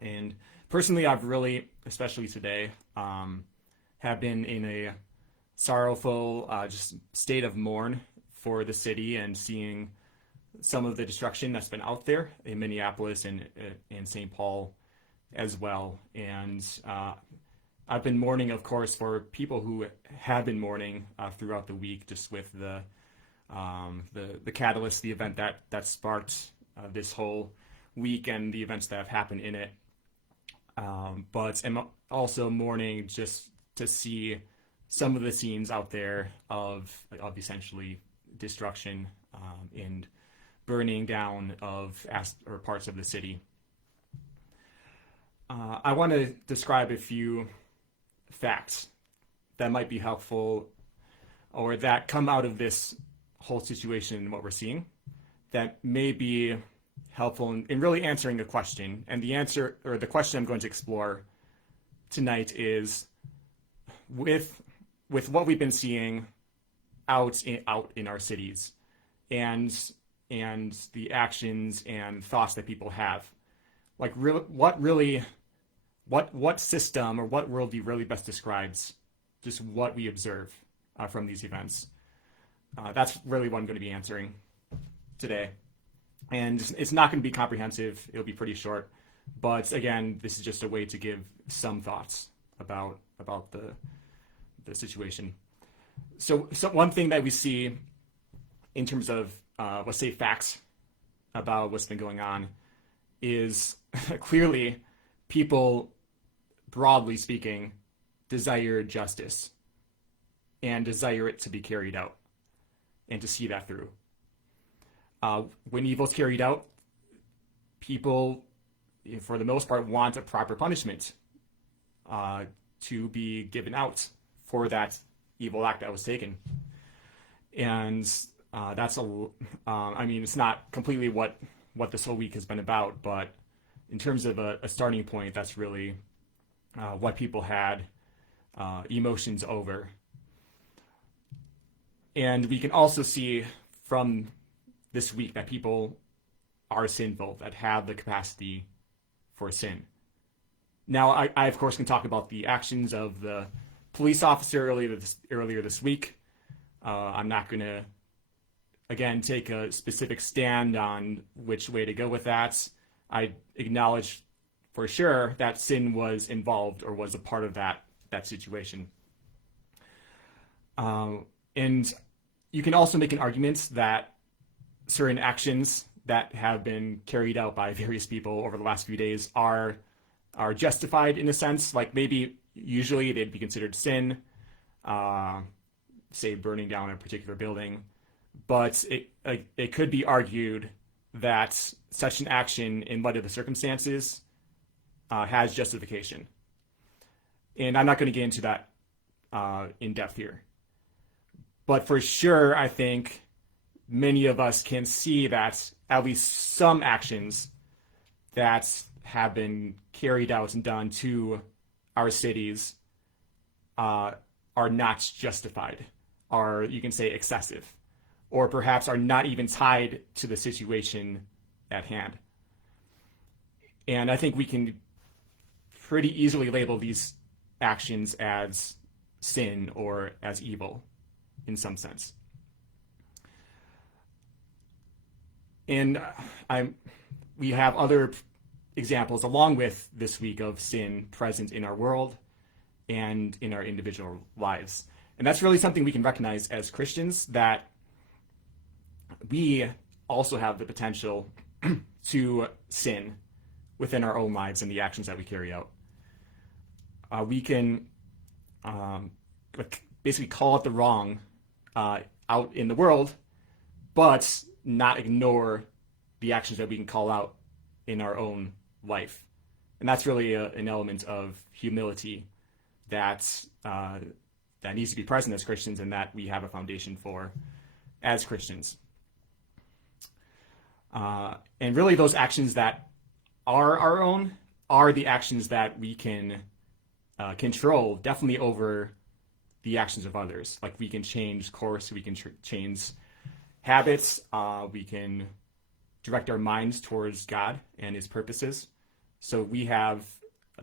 And personally, I've really, especially today, have been in a sorrowful just state of mourn for the city and seeing some of the destruction that's been out there in Minneapolis and St. Paul as well. And I've been mourning, of course, for people who have been mourning throughout the week, just with the catalyst, the event that sparked this whole week and the events that have happened in it. But I'm also mourning just to see some of the scenes out there of essentially destruction and burning down of parts of the city. I want to describe a few facts that might be helpful or that come out of this whole situation and what we're seeing that may be helpful in really answering a question. And the answer, or the question I'm going to explore tonight, is with what we've been seeing out in our cities and the actions and thoughts that people have, like what system or what worldview really best describes just what we observe from these events. That's really what I'm going to be answering today. And it's not going to be comprehensive. It'll be pretty short. But again, this is just a way to give some thoughts about the situation. So one thing that we see in terms of, let's say, facts about what's been going on is clearly people, broadly speaking, desire justice and desire it to be carried out and to see that through. When evil's carried out, people, for the most part, want a proper punishment to be given out for that evil act that was taken. And that's I mean, it's not completely what this whole week has been about, but in terms of a starting point, that's really what people had emotions over. And we can also see from this week that people are sinful, that have the capacity for sin. Now, I of course can talk about the actions of the police officer earlier this week. I'm not going to, again, take a specific stand on which way to go with that. I acknowledge for sure that sin was involved or was a part of that situation. And you can also make an argument that certain actions that have been carried out by various people over the last few days are justified in a sense. Like maybe usually they'd be considered sin, say burning down a particular building, but it could be argued that such an action in light of the circumstances has justification. And I'm not going to get into that in depth here. But for sure, I think many of us can see that at least some actions that have been carried out and done to our cities are not justified, are, you can say, excessive, or perhaps are not even tied to the situation at hand. And I think we can pretty easily label these actions as sin or as evil in some sense. And we have other examples along with this week of sin present in our world and in our individual lives. And that's really something we can recognize as Christians, that we also have the potential to sin within our own lives and the actions that we carry out. We can basically call it the wrong out in the world, but not ignore the actions that we can call out in our own life. And that's really an element of humility that needs to be present as Christians, and that we have a foundation for as Christians. And really those actions that are our own are the actions that we can control definitely over the actions of others. Like we can change course, we can change habits, we can direct our minds towards God and his purposes, So we have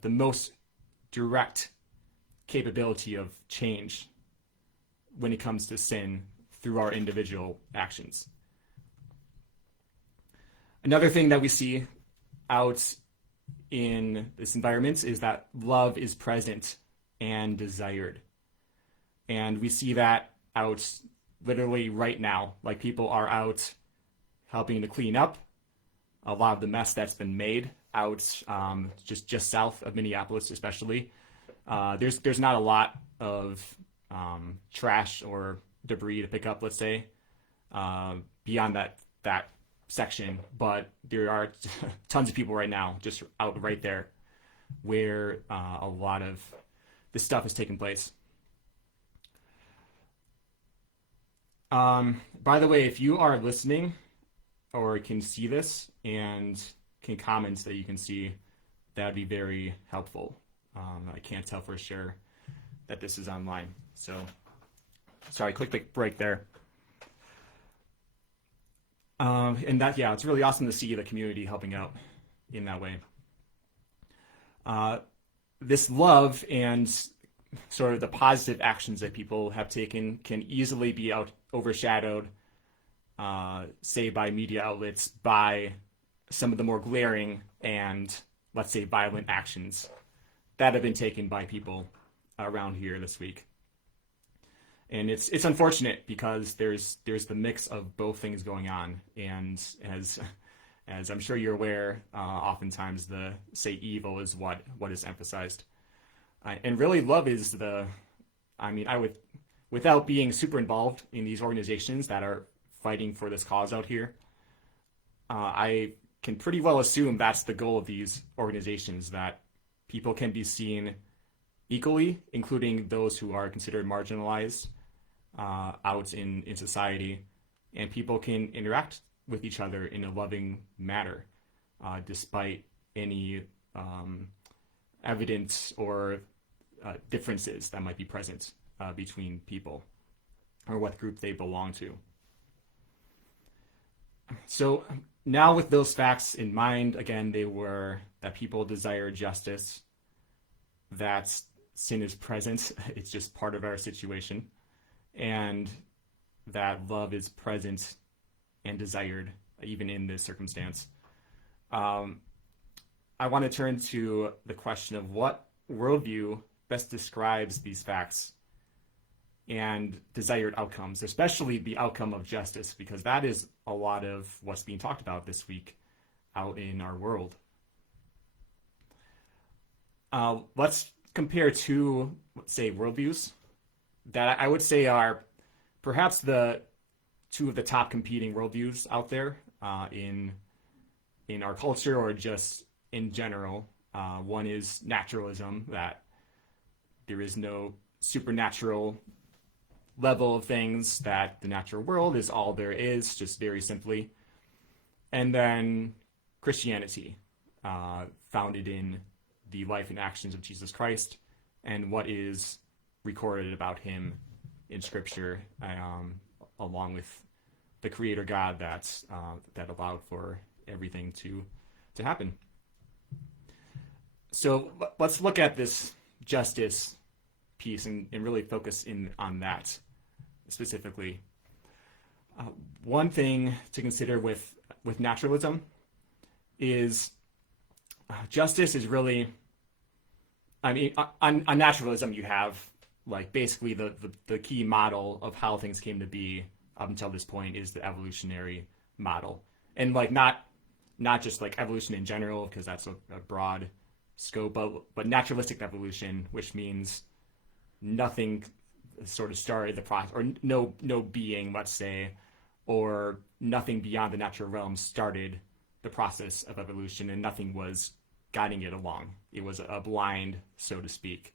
the most direct capability of change when it comes to sin through our individual actions. Another thing that we see out in this environment is that love is present and desired. And we see that out literally right now. Like, people are out helping to clean up a lot of the mess that's been made out just south of Minneapolis, especially. There's not a lot of trash or debris to pick up, let's say, beyond that section, but there are tons of people right now just out right there where a lot of this stuff is taking place. By the way, if you are listening or can see this and can comment that you can see, that would be very helpful. I can't tell for sure that this is online. So, sorry, click the break there. And that, yeah, it's really awesome to see the community helping out in that way. This love and sort of the positive actions that people have taken can easily be overshadowed, say, by media outlets, by some of the more glaring and, let's say, violent actions that have been taken by people around here this week. And it's unfortunate because there's the mix of both things going on, and as I'm sure you're aware, oftentimes the say evil is what is emphasized, and really love is without being super involved in these organizations that are fighting for this cause out here, I can pretty well assume that's the goal of these organizations, that people can be seen equally, including those who are considered marginalized out in society, and people can interact with each other in a loving manner, despite any evidence or differences that might be present between people or what group they belong to. So now, with those facts in mind, again, they were that people desire justice, that sin is present, it's just part of our situation, and that love is present and desired even in this circumstance. I want to turn to the question of what worldview best describes these facts and desired outcomes, especially the outcome of justice, because that is a lot of what's being talked about this week out in our world. Let's compare two, say, worldviews that I would say are perhaps the two of the top competing worldviews out there in our culture, or just in general. One is naturalism, that there is no supernatural level of things, that the natural world is all there is, just very simply. And then Christianity, founded in the life and actions of Jesus Christ and what is recorded about him in Scripture, along with the Creator God that allowed for everything to happen. So let's look at this justice piece and really focus in on that specifically. One thing to consider with naturalism is justice is really, on naturalism you have like basically the key model of how things came to be up until this point is the evolutionary model, and like not just like evolution in general, because that's a broad scope, but naturalistic evolution, which means nothing sort of started the process, or no being, let's say, or nothing beyond the natural realm started the process of evolution, and nothing was guiding it along. It was a blind, so to speak,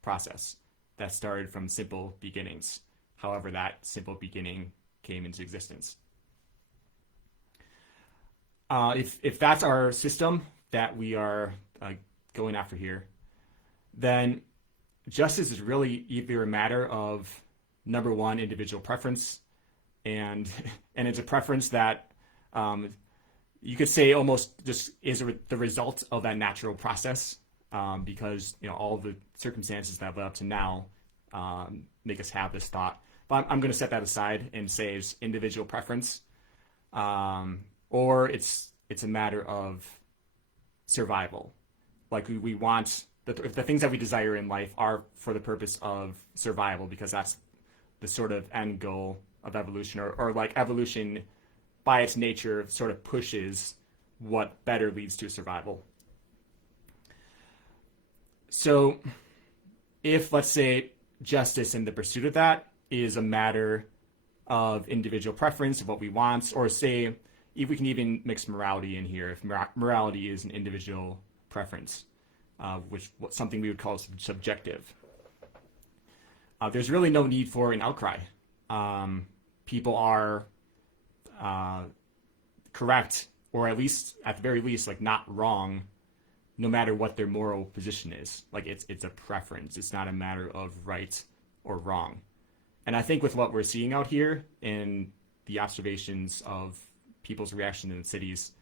process that started from simple beginnings, however that simple beginning came into existence. If that's our system that we are going after here, then justice is really either a matter of, number one, individual preference, and it's a preference that you could say almost just is the result of that natural process, because all the circumstances that led up to now make us have this thought. But I'm going to set that aside and say it's individual preference, or it's a matter of survival. Like we want if the things that we desire in life are for the purpose of survival, because that's the sort of end goal of evolution, or like evolution by its nature sort of pushes what better leads to survival. So if, let's say, justice in the pursuit of that is a matter of individual preference of what we want, or say, if we can even mix morality in here, if morality is an individual preference, which something we would call subjective, there's really no need for an outcry. People are correct, or at the very least, like not wrong, no matter what their moral position is. Like it's a preference. It's not a matter of right or wrong. And I think with what we're seeing out here in the observations of people's reaction in the cities,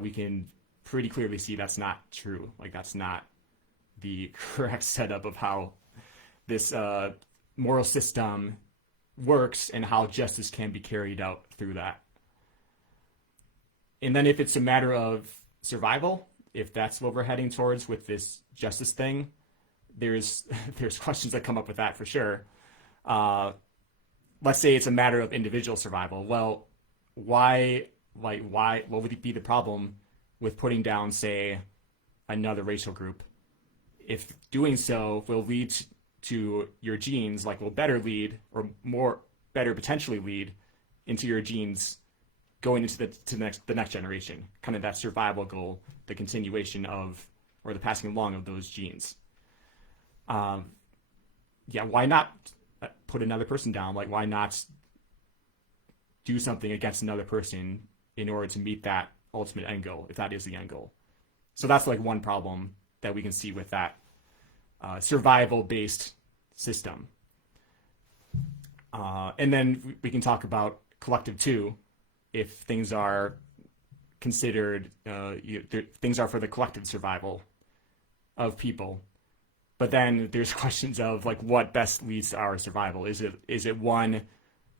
we can pretty clearly see that's not true. Like that's not the correct setup of how this moral system works and how justice can be carried out through that. And then if it's a matter of survival, if that's what we're heading towards with this justice thing, there's questions that come up with that for sure. Let's say it's a matter of individual survival. Well, what would be the problem with putting down, say, another racial group? If doing so will lead to your genes, like will better lead, or better potentially lead into your genes going into the next generation, kind of that survival goal, the continuation of, or the passing along of those genes. Why not put another person down? Like, why not do something against another person in order to meet that ultimate end goal, if that is the end goal? So that's like one problem that we can see with that survival-based system. And then we can talk about collective too, if things are considered, things are for the collective survival of people. But then there's questions of like what best leads to our survival. Is it one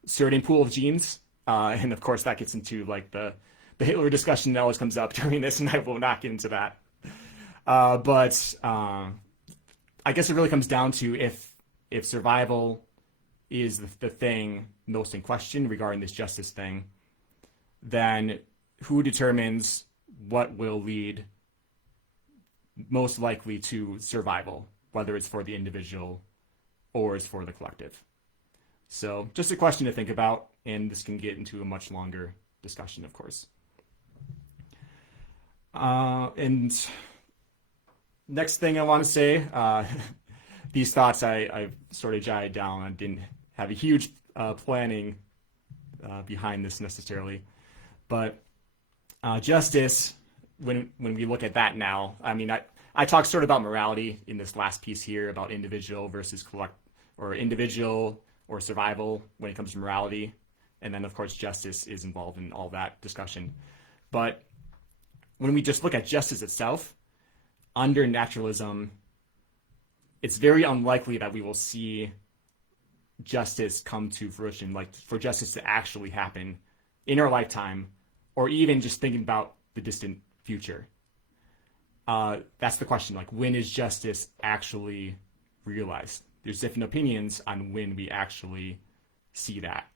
certain pool of genes? And of course that gets into like the Hitler discussion that always comes up during this, and I will not get into that. But I guess it really comes down to if survival is the thing most in question regarding this justice thing, then who determines what will lead most likely to survival, whether it's for the individual or it's for the collective? So just a question to think about, and this can get into a much longer discussion, of course. And next thing I want to say, these thoughts I've sort of jotted down. I didn't have a huge planning behind this necessarily, but justice, when we look at that now, I mean, I talked sort of about morality in this last piece here, about individual versus individual or survival when it comes to morality. And then, of course, justice is involved in all that discussion. But when we just look at justice itself, under naturalism, it's very unlikely that we will see justice come to fruition, like for justice to actually happen in our lifetime, or even just thinking about the distant future. That's the question, like when is justice actually realized? There's different opinions on when we actually see that.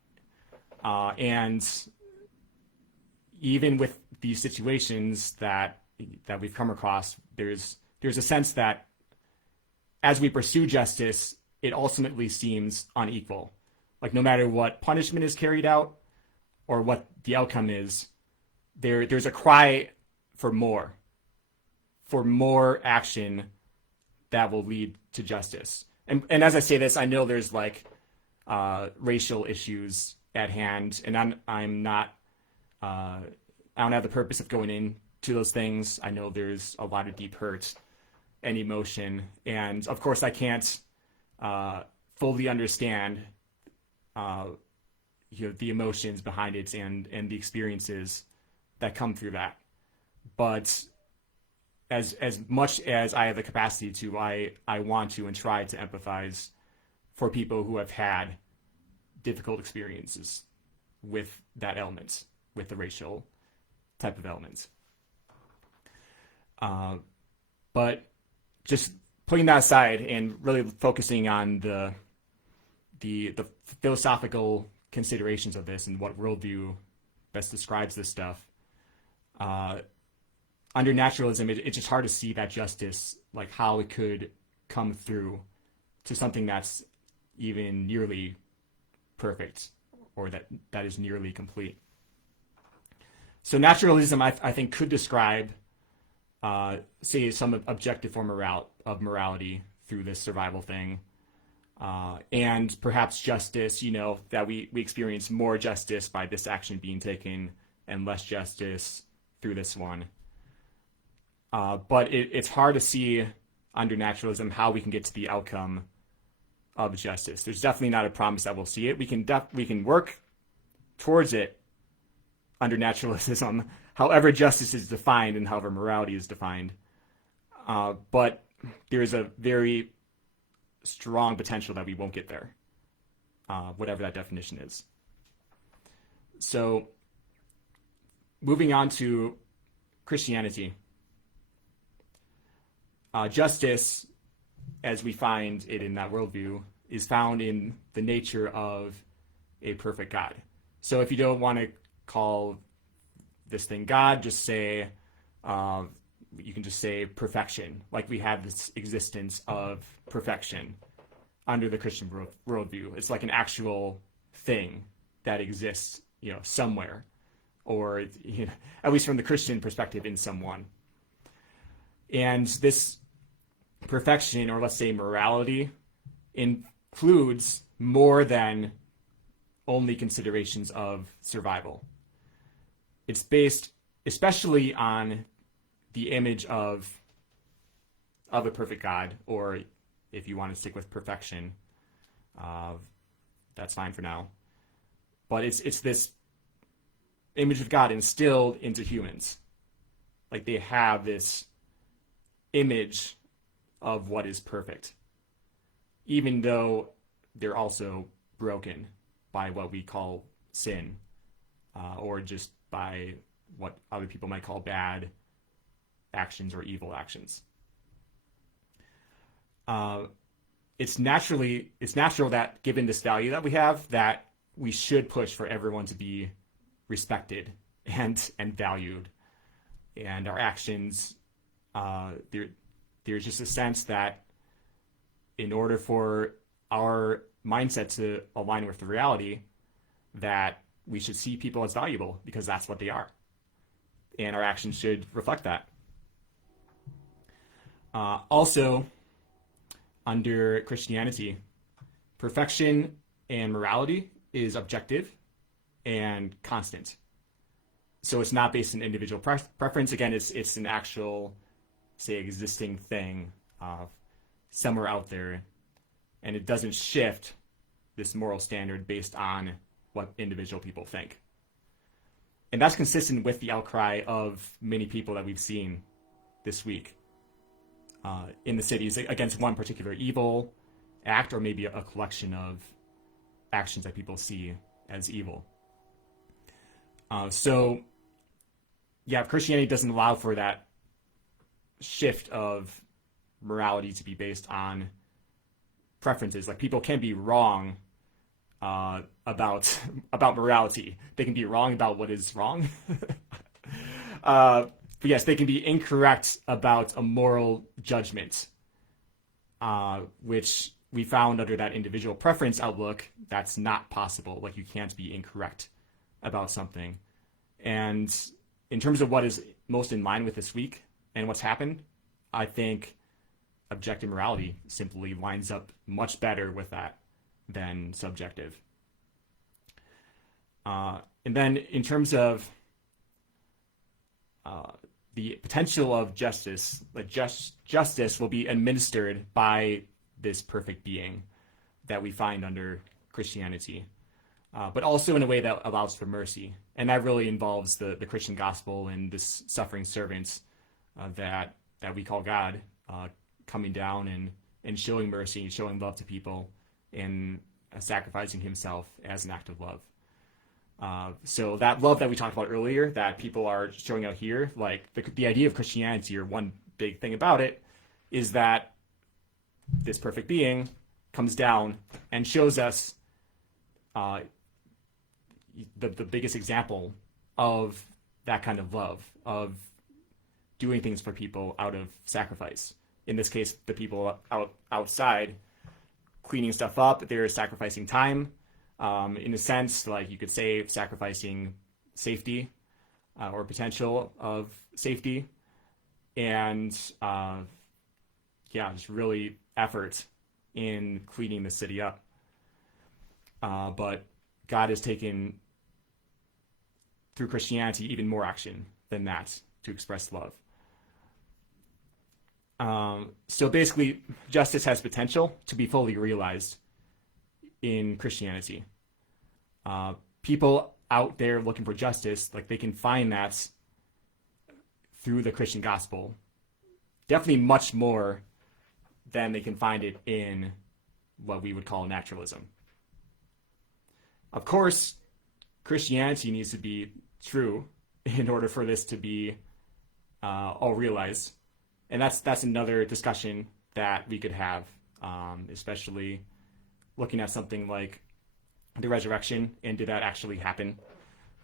And even with these situations that we've come across, there's a sense that as we pursue justice, it ultimately seems unequal. Like no matter what punishment is carried out or what the outcome is, there's a cry for more action that will lead to justice. And as I say this, I know there's like racial issues at hand, and I'm not I don't have the purpose of going into those things. I know there's a lot of deep hurt and emotion, and of course I can't fully understand the emotions behind it and the experiences that come through that. But as much as I have the capacity to, I want to and try to empathize for people who have had difficult experiences with that element, with the racial type of element. But just putting that aside and really focusing on the philosophical considerations of this and what worldview best describes this stuff, under naturalism, it's just hard to see that justice, like how it could come through to something that's even nearly perfect or that is nearly complete. So naturalism, I think, could describe, say, some objective form of morality through this survival thing. And perhaps justice, that we experience more justice by this action being taken and less justice through this one. But it's hard to see under naturalism how we can get to the outcome of justice. There's definitely not a promise that we'll see it. We can work towards it under naturalism, however justice is defined and however morality is defined. But there is a very strong potential that we won't get there, whatever that definition is. So moving on to Christianity. Justice, as we find it in that worldview, is found in the nature of a perfect God. So if you don't want to call this thing God, just say, you can just say perfection. Like we have this existence of perfection under the Christian worldview. It's like an actual thing that exists, somewhere, or at least from the Christian perspective, in someone. And this perfection, or let's say morality, includes more than only considerations of survival. It's based especially on the image of a perfect God, or if you want to stick with perfection, that's fine for now. But it's this image of God instilled into humans. Like they have this image of what is perfect, even though they're also broken by what we call sin, or just by what other people might call bad actions or evil actions. It's natural that given this value that we have, that we should push for everyone to be respected and valued, and our actions, there's just a sense that in order for our mindset to align with the reality, that we should see people as valuable because that's what they are, and our actions should reflect that. Also, under Christianity, perfection and morality is objective and constant. So it's not based on individual preference. Again, it's an actual, say, existing thing somewhere out there, and it doesn't shift this moral standard based on what individual people think. And that's consistent with the outcry of many people that we've seen this week in the cities against one particular evil act, or maybe a collection of actions that people see as evil. So Christianity doesn't allow for that shift of morality to be based on preferences. Like people can be wrong about morality. They can be wrong about what is wrong. But yes, they can be incorrect about a moral judgment, which we found under that individual preference outlook, that's not possible. Like you can't be incorrect about something. And in terms of what is most in line with this week and what's happened, I think objective morality simply lines up much better with that than subjective. And then in terms of the potential of justice, like justice will be administered by this perfect being that we find under Christianity. but also in a way that allows for mercy. And that really involves the Christian gospel and this suffering servant that we call God, coming down and showing mercy and showing love to people and sacrificing himself as an act of love. So that love that we talked about earlier that people are showing out here, like the idea of Christianity, or one big thing about it, is that this perfect being comes down and shows us the biggest example of that kind of love, of doing things for people out of sacrifice. In this case, the people outside cleaning stuff up, they're sacrificing time. In a sense, like you could say, sacrificing safety or potential of safety, and just really effort in cleaning the city up. But God has taken, through Christianity, even more action than that to express love. So basically, justice has potential to be fully realized in Christianity. People out there looking for justice, like they can find that through the Christian gospel. Definitely much more than they can find it in what we would call naturalism. Of course, Christianity needs to be true in order for this to be all realized. And that's another discussion that we could have, especially looking at something like the resurrection, and did that actually happen?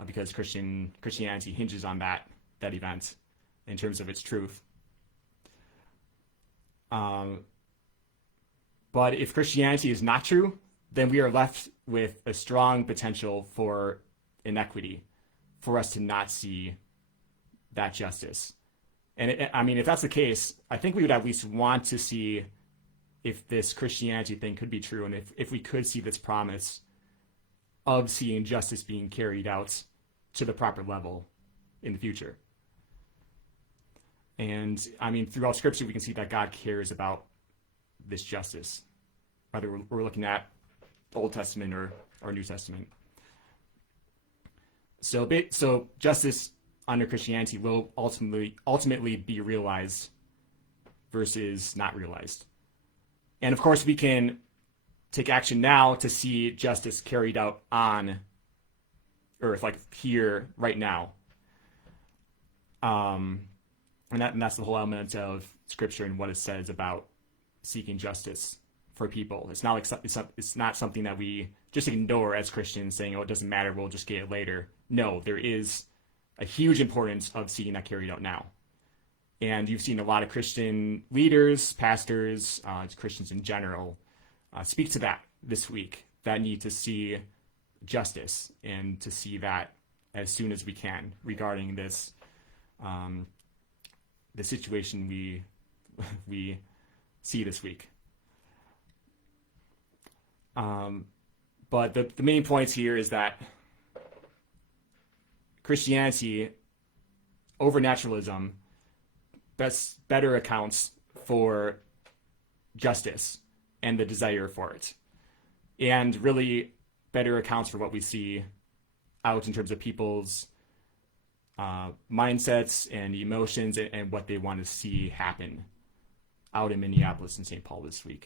Because Christianity hinges on that event in terms of its truth. But if Christianity is not true, then we are left with a strong potential for inequity, for us to not see that justice. And if that's the case, I think we would at least want to see if this Christianity thing could be true, and if we could see this promise of seeing justice being carried out to the proper level in the future. And throughout Scripture, we can see that God cares about this justice, whether we're looking at Old Testament or New Testament. So justice under Christianity will ultimately be realized versus not realized. And of course, we can take action now to see justice carried out on earth, like here, right now. And that's the whole element of Scripture and what it says about seeking justice for people. It's not something that we just ignore as Christians, saying, "Oh, it doesn't matter, we'll just get it later." No, there is a huge importance of seeing that carried out now. And you've seen a lot of Christian leaders, pastors, Christians in general, speak to that this week, that need to see justice and to see that as soon as we can regarding this the situation we see this week. But the main points here is that Christianity over naturalism better accounts for justice and the desire for it, and really better accounts for what we see out in terms of people's mindsets and emotions and what they want to see happen out in Minneapolis and St. Paul this week.